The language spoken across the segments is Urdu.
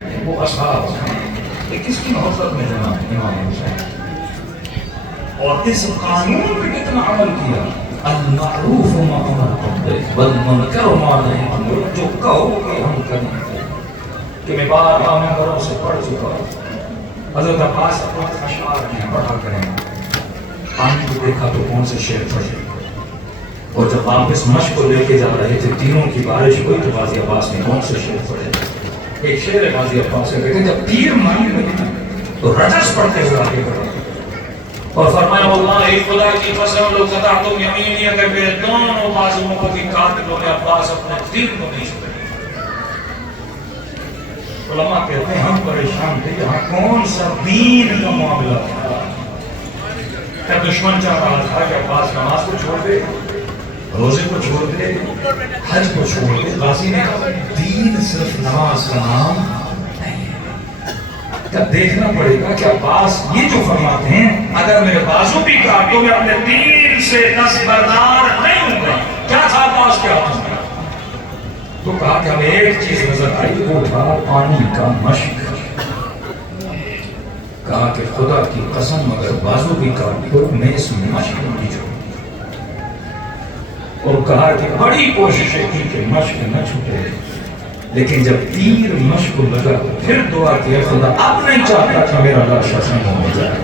وہ اصحاب یہ کس کی محبت میں جناب امام حسین اور اس قانون پہ کتنا عمل کیا. المعروف ما امرتم به والمنکر ما نهیتم عنہ. جو کہو کہ ہم کریں گے کہ میں بار بار منبروں سے پڑھ چکا ہوں. حضرت عباس اپنا اشعار ہیں پڑھا کریں. پانی کو دیکھا تو کون سے شعر پڑھے اور جب واپس مشق کو لے کے جا رہے تھے تینوں کی بارش ہوئی تو غازی عباس نے کون سے شعر پڑھے. ایک شعر ہے غازی عباس سے کہتے ہیں جب تیر ماری لگی تو رجس پڑھتے ہوئے آگے بڑھا اور فرمایا واللہ خدا کی قسم لو قطعتم یمینی اگر میرے دونوں بازوؤں کو بھی کاٹ لو میں عباس اپنے دین کو نہیں چھوڑے. علماء کہتے ہیں ہم پریشان تھے یہاں کون سا دین کا معاملہ تھا. کیا دشمن چاہ رہا تھا کہ عباس نماز کو چھوڑ دے روزے کو چھوڑ دے حج کو چھوڑ دے. غازی نے کہا دین صرف نماز کا نام نہیں ہے. تب دیکھنا پڑے گا کہ عباس یہ جو فرماتے ہیں اگر میرے بازو بھی کاٹو میں اپنے دین سے دستبردار نہیں ہوں گا. کیا تھا عباس کے ہاتھ میں؟ تو کہا کہ ہمیں ایک چیز نظر آئی وہ تھا پانی کا مشق. کہا کہ خدا کی قسم اگر بازو بھی کاٹو میں اس مشق نہیں چھوڑوں. اور کہا کہ بڑی کوششیں کی کہ مشق نہ چھوٹے لیکن جب تیر مشق لگا پھر دعا کیا خدا اب نہیں چاہتا کہ میرا لاشا سنگ ہو جائے.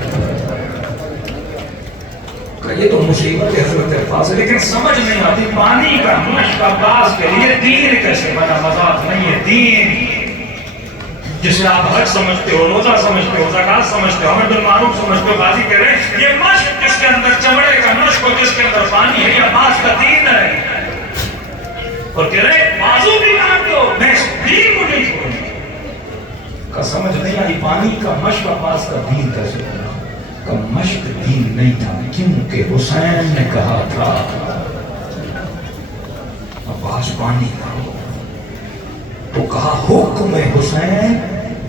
کہ یہ تو مصیبت حضرت عباس ہے لیکن سمجھ نہیں آتی پانی کا مشق عباس کے لیے دین کیسے بنا. مذاق نہیں ہے دین جسے آپ حج سمجھتے ہو روزہ سمجھتے ہو زکات سمجھتے ہو امر بالمعروف سمجھتے ہو. غازی کہہ رہے ہیں یہ مشق جس کے اندر چمڑے کا مشق اور جس کے اندر پانی ہے یہ عباس کا دین ہے. اور کہہ رہے ہیں بازو بھی کاٹ دو میں اس دین کو نہیں چھوڑوں. کا سمجھ نہیں آئی پانی کا مشق عباس کا دین کیسے بنا. کا مشق دین نہیں تھا کیونکہ حسین نے کہا تھا عباس پانی کا تو کہا حکم حسین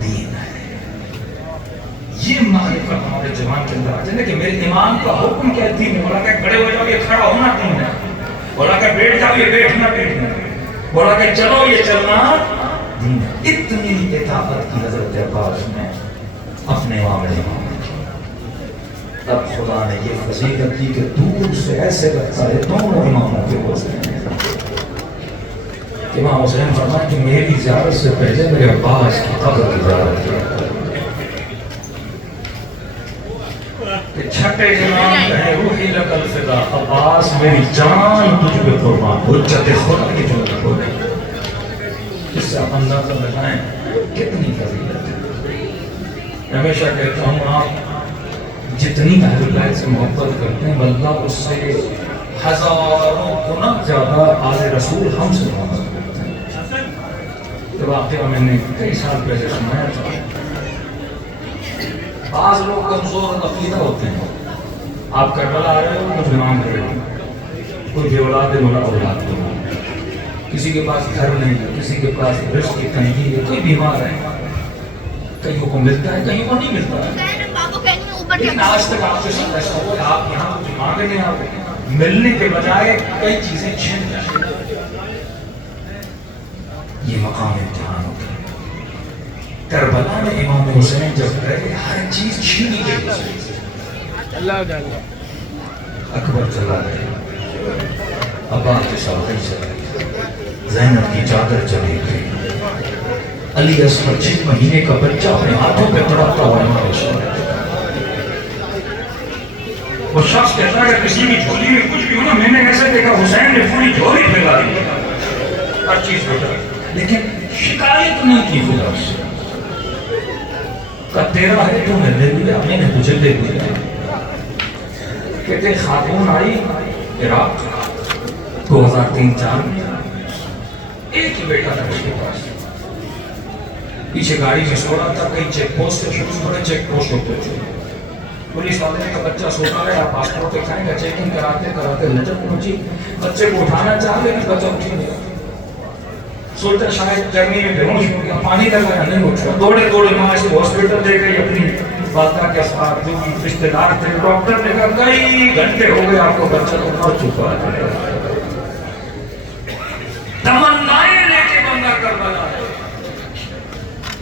دین ہے. یہ معرفت ہمارے جوان کے اندر آتے ہیں کہ میرے امام کا حکم کیا دین ہے. بولا کہ کھڑے ہو جاؤ یہ کھڑا ہونا دین ہے. بولا کہ بیٹھ جاؤ یہ بیٹھنا دین ہے. بولا کہ چلو یہ چلنا دین ہے. اتنی اطاعت کی حضرت عباس نے اپنے معاملے میں. تب خدا نے یہ فضیلت کی کہ دور سے ایسے لگتا ہے دونوں اماموں کے حسین. امام حسین فرمایا کہ میری زیارت سے پہلے میرے عباس کی قبر کی زیارت کیا کہ چھٹے امام کہیں روحی لک الفدا عباس میری جان تجھ پہ قربان. حجت خدا کی جو ہو گئی. اس سے آپ اندازہ لگائیں کتنی فضیلت ہے. ہمیشہ کہتا ہوں آپ جتنی اہل اللہ سے محبت کرتے ہیں اللہ اس سے ہزاروں گنا زیادہ آل رسول ہم سے محبت کرتے ہیں. یہ واقعہ میں نے کئی سال پہلے سنایا تھا. بعض لوگ کمزور عقیدہ ہوتے ہیں. آپ کربلا آ رہے ہو مسلمان رہے ہو کوئی بے اولاد مولا اولاد دو کسی کے پاس گھر نہیں ہے کسی کے پاس رزق کی تنگی ہے کوئی بیمار ہے کئیوں کو ملتا ہے کئیوں کو نہیں ملتا ہے. لیکن آج تک آپ کے ساتھ ایسا ہوا کہ آپ یہاں کچھ مانگنے آئے ملنے کے بجائے کئی چیزیں چھن جائیں. یہ مقام امتحان ہوتا ہے. کربلا میں امام حسین جب گئے ہر چیز چھینی گئی. اکبر چلا گئے عباس کے ساتھ چلا گیا زینب کی چادر چلی گئی. علی اصغر 6 مہینے کا بچہ اپنے ہاتھوں پہ تڑپتا ہوا امام حسین. وہ شخص کہتا ہے کہ کسی بھی جھولی میں کچھ بھی ہونا میں نے ایسے دیکھا حسین نے پوری جھولی پھیلا دی ہر چیز بیٹا لیکن شکایت نہیں کی خدا سے. کہ تیرا ہے تو نے لے لیا میں نے تجھے لے لیا. کہتے خاتون آئی عراق 2003-04 میں ایک ہی بیٹا تھا اس کے پاس. پیچھے گاڑی میں سو رہا تھا کئی چیک پوسٹ سے شروع بڑے چیک پوسٹ ہوتے تھے. پولیس والے کا بچہ سوتا رہا پاسپورٹ دکھائیں گا چیکنگ کراتے کراتے لچک پہنچی. بچے کو اٹھانا چاہ لیکن بچہ اٹھ نہیں گیا. سوچا شاید جرمنی میں بے ہوش ہو گیا پانی لگایا نہیں اٹھا. دوڑے دوڑے ماں سے ہاسپٹل لے گئی اپنی والدہ کے ساتھ جو رشتے دار تھے. ڈاکٹر نے کہا کئی گھنٹے ہو گئے آپ کو بچہ تو مر چکا ہے. تمنائیں لے کے بندہ کربلا ہے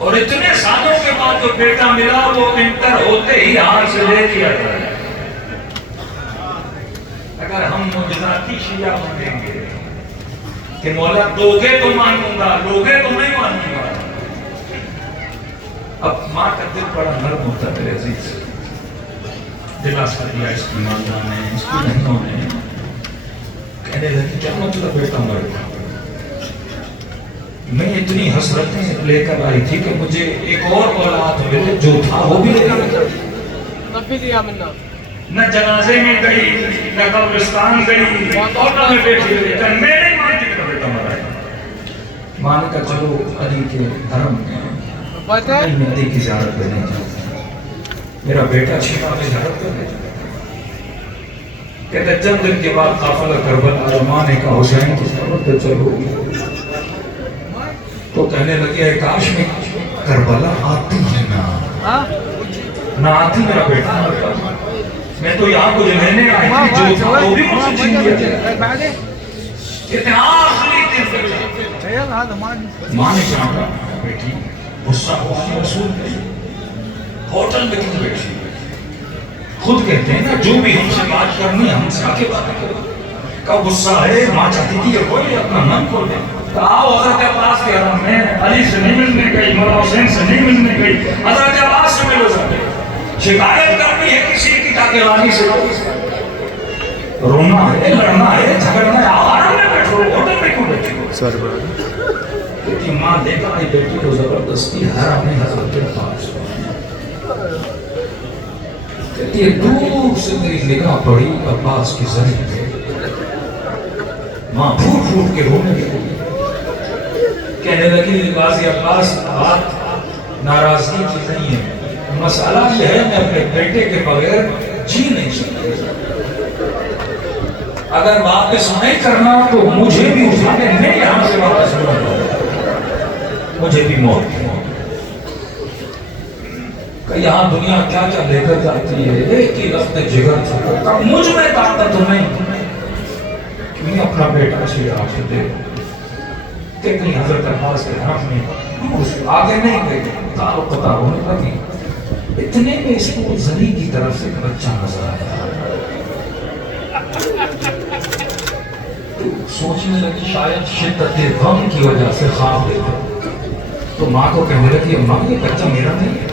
اور اتنے سالوں کے بعد جو بیٹا ملا وہ انٹر ہوتے ہی ہاتھ سے لے لیا جائے. اگر ہم معجزاتی شیعہ مانیں گے کہ مولا دو گے تو مانوں گا، دو گے تو نہیں مانوں گا. اب ماں کا دل بڑا نرم ہوتا ہے میرے عزیز، دلاسا دیا اس کی ماں نے، اس کی بہنوں نے. کہنے لگے کیا مطلب بیٹا مر گیا؟ میں اتنی حسرتیں لے کر آئی تھی کہ مجھے ایک اور اولاد ملے، جو تھا وہ بھی لے گیا. نہ جنازے میں گئی، نہ قبرستان گئی، اور نہ میں بیٹھی رہی. میں نہیں مانتی کہ بیٹا مرا ہے. ماں نے کہا چلو علی کے حرم میں میں علی کی زیارت پہ نہیں جاتا، میرا بیٹا چھینا میں زیارت پہ نہیں جاتا. کہتے چند دن کے بعد قافلہ کربلا، ماں نے کہا حسین کی زیارت پہ چلو. تو کہنے لگے اے کاش میں کربلا آتی ہے نہ آتی میرا بیٹا مرتا. میں تو یہاں کچھ لینے آئی تھی، جو تھا وہ بھی مجھ سے چھین لیا جائے. کہتے آخری دن بیٹا. ماں نے کہا بیٹی غصہ ہوا رسول گئی ہوٹل میں کیوں بیٹھی؟ خود کہتے ہیں نا جو بھی ہم سے بات کرنی ہم سے آ کے باتیں کرو. کہا غصہ ہے، ماں چاہتی تھی کہ کوئی اپنا من کھول دے. آؤ حضرت عباس کے حرم میں، علی سے نہیں ملنے گئی، مولا حسین سے نہیں ملنے گئی، حضرت عباس سے ملو جاتے. شکایت کرنی ہے کسی کی تاکہ رانی سے رونا ہے، لڑنا ہے، جھگڑنا ہے. آؤ حرم میں بیٹھو، ہوٹل میں کیوں بیٹھے ہو؟ کہتی ماں لے کر آئی بیٹی کو زبردستی حرم میں حضرت عباس. کہتی ہے دور سے میری نگاہ پڑی عباس کی زمین پہ. ماں پھوٹ پھوٹ کے رونے لگی. کہنے لگی غازی عباس بات ناراضگی کی نہیں ہے، مسئلہ یہ ہے میں اپنے بیٹے کے بغیر جی نہیں سکتی. اگر واپس نہیں کرنا تو مجھے بھی اٹھا کے نہیں یہاں سے واپس کرنا، مجھے بھی موت کی. کہ یہاں دنیا کیا کیا لے کر جاتی ہے، ایک ہی لفظ جگر تھا. مجھ میں طاقت نہیں کہ میں اپنا بیٹا سے آپ سے دے. کہ کہیں حضرت عباس کے حرم میں آگے نہیں گئے، تعلق قطع ہونے لگی. اتنے میں اس کو زنی کی طرف سے ایک بچہ نظر آیا. تو سوچنے لگی شاید شدت غم کی وجہ سے خواب دیتے. تو ماں کو کہنے لگی ماں یہ بچہ میرا نہیں ہے.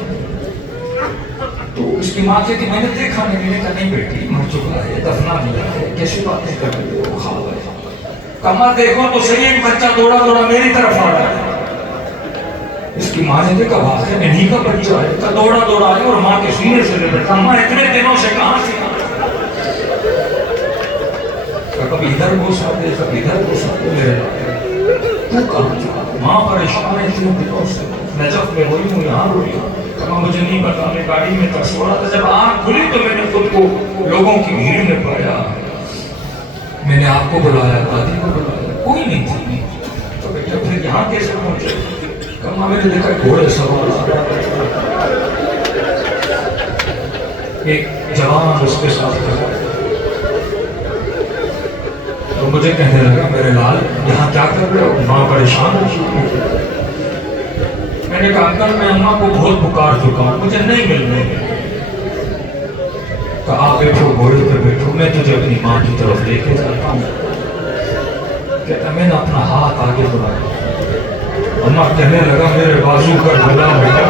تو اس کی ماں کہتی میں نے دیکھا نہیں. میں نے کہا نہیں بیٹی مر چکا ہے، دفنا دیا ہے، کیسی باتیں کر رہی ہو، خواب ہے. کمر دیکھو تو صحیح ایک بچہ دوڑا دوڑا میری طرف آ رہا ہے. اس کی ماں نے دیکھا واقعی انہی کا بچہ ہے. کہ دوڑا دوڑا آئے اور ماں کے سینے سے لے بیٹھا. ماں اتنے دنوں سے کہاں سے کبھی ادھر گھسا دے، کبھی ادھر گھسا دے. میرے تو کہاں تھا؟ ماں پریشان ہے اتنے دنوں سے. نجف میں روئی ہوں، یہاں روئی ہوں. کہا مجھے نہیں پتا، میں گاڑی میں تھا، سو رہا تھا. جب آنکھ کھلی تو میں نے خود کو لوگوں کی بھیڑ میں پایا. میں نے آپ کو بلایا، دادی کو بلایا، کوئی نہیں تھی. تو بیٹا پھر یہاں کیسے پہنچے؟ کہا میں نے دیکھا گھوڑے سوار آ رہا ہے، ایک جوان اس کے ساتھ کھڑا. تو مجھے کہنے لگا میرے لال یہاں کیا کر رہے ہو؟ ماں پریشان ہوئی. میں نے کہا انکل میں اماں کو بہت پکار چکا ہوں، مجھے نہیں ملنے. کہا آپ بیٹھو، گھوڑے پہ بیٹھو، میں تجھے اپنی ماں کی طرف لے کے جاتا ہوں. کہتا میں نے اپنا ہاتھ آگے بڑھایا. اماں کہنے لگا میرے بازو کا ڈھلا بیٹا.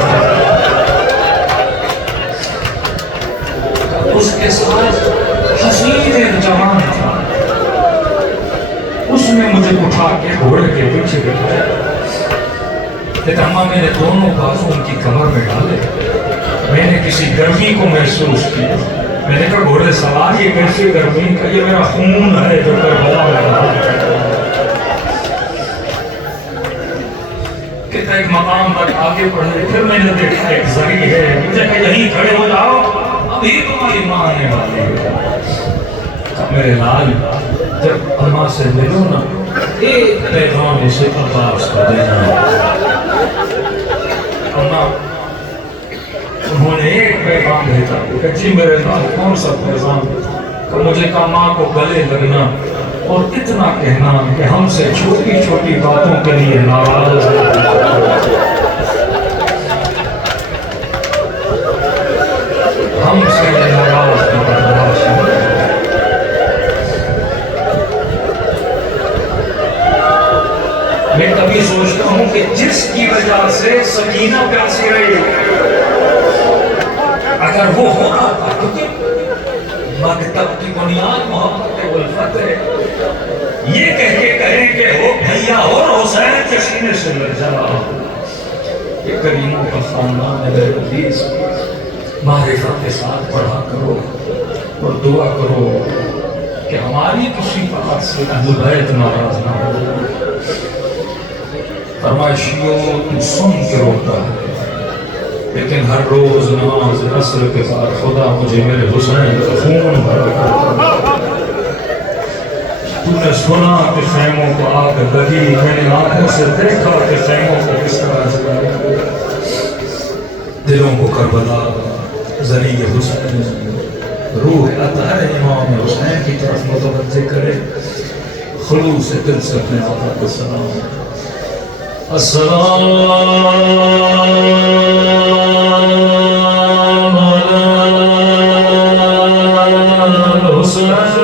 اس کے ساتھ حسین ایک جوان تھا، اس نے مجھے اٹھا کے گھوڑے کے پیچھے بٹھایا. کہتا اماں میں نے دونوں بازو ان کی کمر میں ڈالے. میں نے کسی گرمی کو محسوس کیا. میں نے کہا گھوڑے سوار یہ کیسی گرمی؟ کہ یہ میرا خون ہے جو کربلا میں رہا ہے. کہتا ایک مقام پر آگے بڑھے. پھر میں نے دیکھا ایک زری ہے. مجھے کہا یہیں کھڑے ہو جاؤ، ابھی تمہاری ماں آنے والی ہے. میرے لال جب اماں سے ملو نا ایک پیغام اسے عباس کو دینا. اماں انہوں نے ایک پیغام بھیجا. کہ جی میرے لال کون سا پیغام؟ کہ مجھے کہا ماں کو گلے لگنا اور اتنا کہنا کہ ہم سے چھوٹی چھوٹی باتوں کے لیے ناراض ہے. سکینہ پیاسی رہی. اگر وہ ہوتا تھا کیونکہ مکتب کی بنیاد محبت الفت ہے. یہ کہہ کے کہیں کہ ہو بھیا اور حسین کے سینے سے لگ جا. یہ کریموں کا خاندان ہے میرے عزیز. معرفت کے ساتھ پڑھا کرو اور دعا کرو کہ ہماری کسی بات سے اہل بیت ناراض نہ ہو. فرمائشیوں تو سن کے روتا ہے لیکن ہر روز نماز عصر کے بعد خدا مجھے میرے حسین کا خون بھر. تو نے سنا کہ خیموں کو آگ لگی, میں نے آنکھوں سے دیکھا کہ خیموں کو کس طرح جلایا. دلوں کو کربلا ذریعہ حسین روح اطہر امام حسین کی طرف متوجہ کرے. خلوص دل سے اپنے آقا کو سلام. السلام علی حسین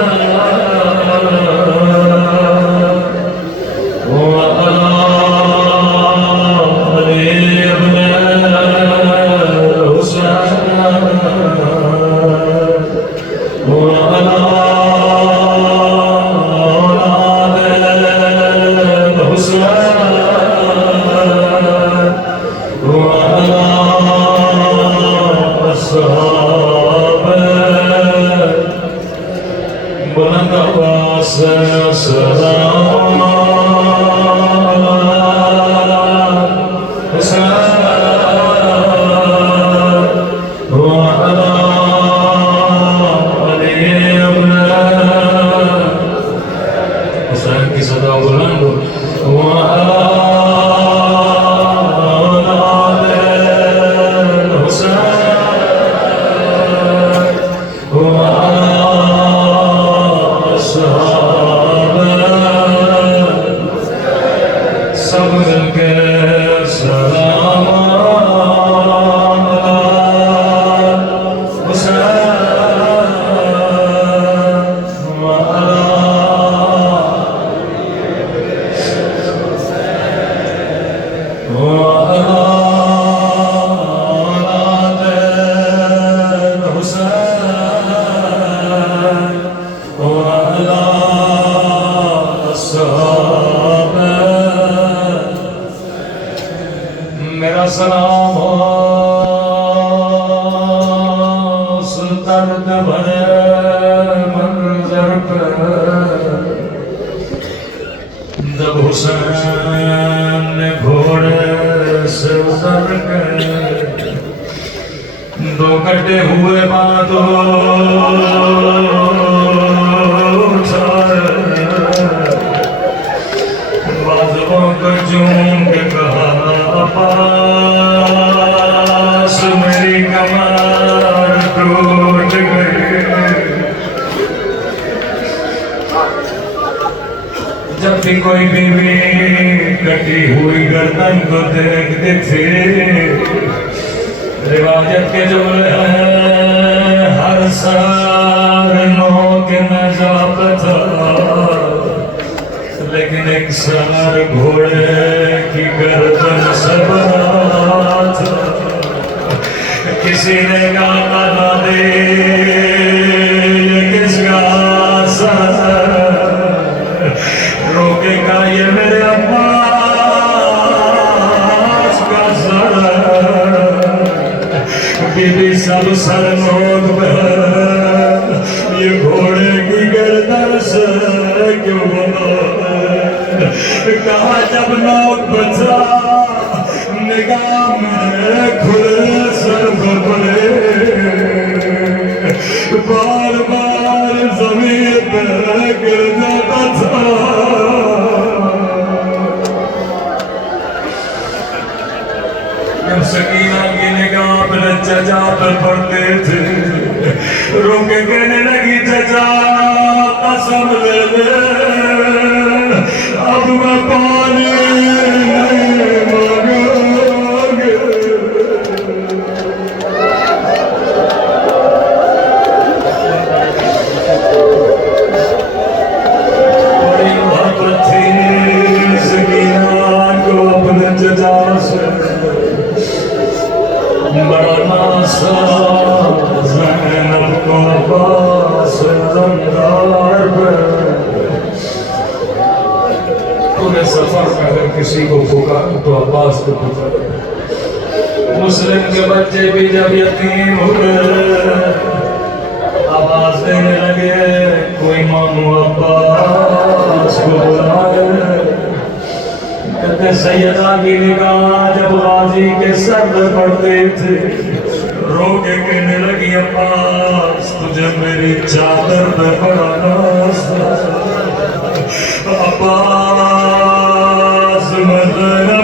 میرا سلام ہو اس درد بھرے منظر پر جب حسین نے گھوڑے سے اتر کے دو کٹے ہوئے باتوں بازوں کو چوم کے کہا عباس میری کمر ٹوٹ گئی. جب بھی کوئی بیوی کٹی ہوئی گردن کو دیکھتے تھے روایت کے جملے ہیں ہر سار نو کے نجات تھا لیکن ایک سار گھوڑے کی گردن سے بنا تھا. کسی نے گانا نہ دے یہ کس کا سر روکے گا یہ میرے عباس کا سر. بی بی سب سر نوٹ پر یہ گھوڑے کی گردن سے کیوں بنا. کہا جب نوٹ بچا نگاہ میں کھلے سر بپڑے بار بار زمین پہ گر جاتا تھا. جب سکینہ کی نگاہ پہ چچا پر پڑتے تھے رو کے کہنے لگی چچا قسم لے دے اب میں پانی نہیں مانگوں گے. بڑی محبت تھی سکینہ کو اپنے چچا سے بڑا ناسا زینب کو عباس زمدار پر پورے سفر میں اگر کسی کو پکار تو عباس کو پکار مسلم کے بچے بھی جب یتیم ہوئے آواز دینے لگے کوئی مامو عباس کو بلائے کہتے سیدہ کی نگاہ جب غازی کے سر پر پڑتے تھے رو کے کہنے لگی عباس تجھے میری چادر پہ بڑا ناز عباس میں زینب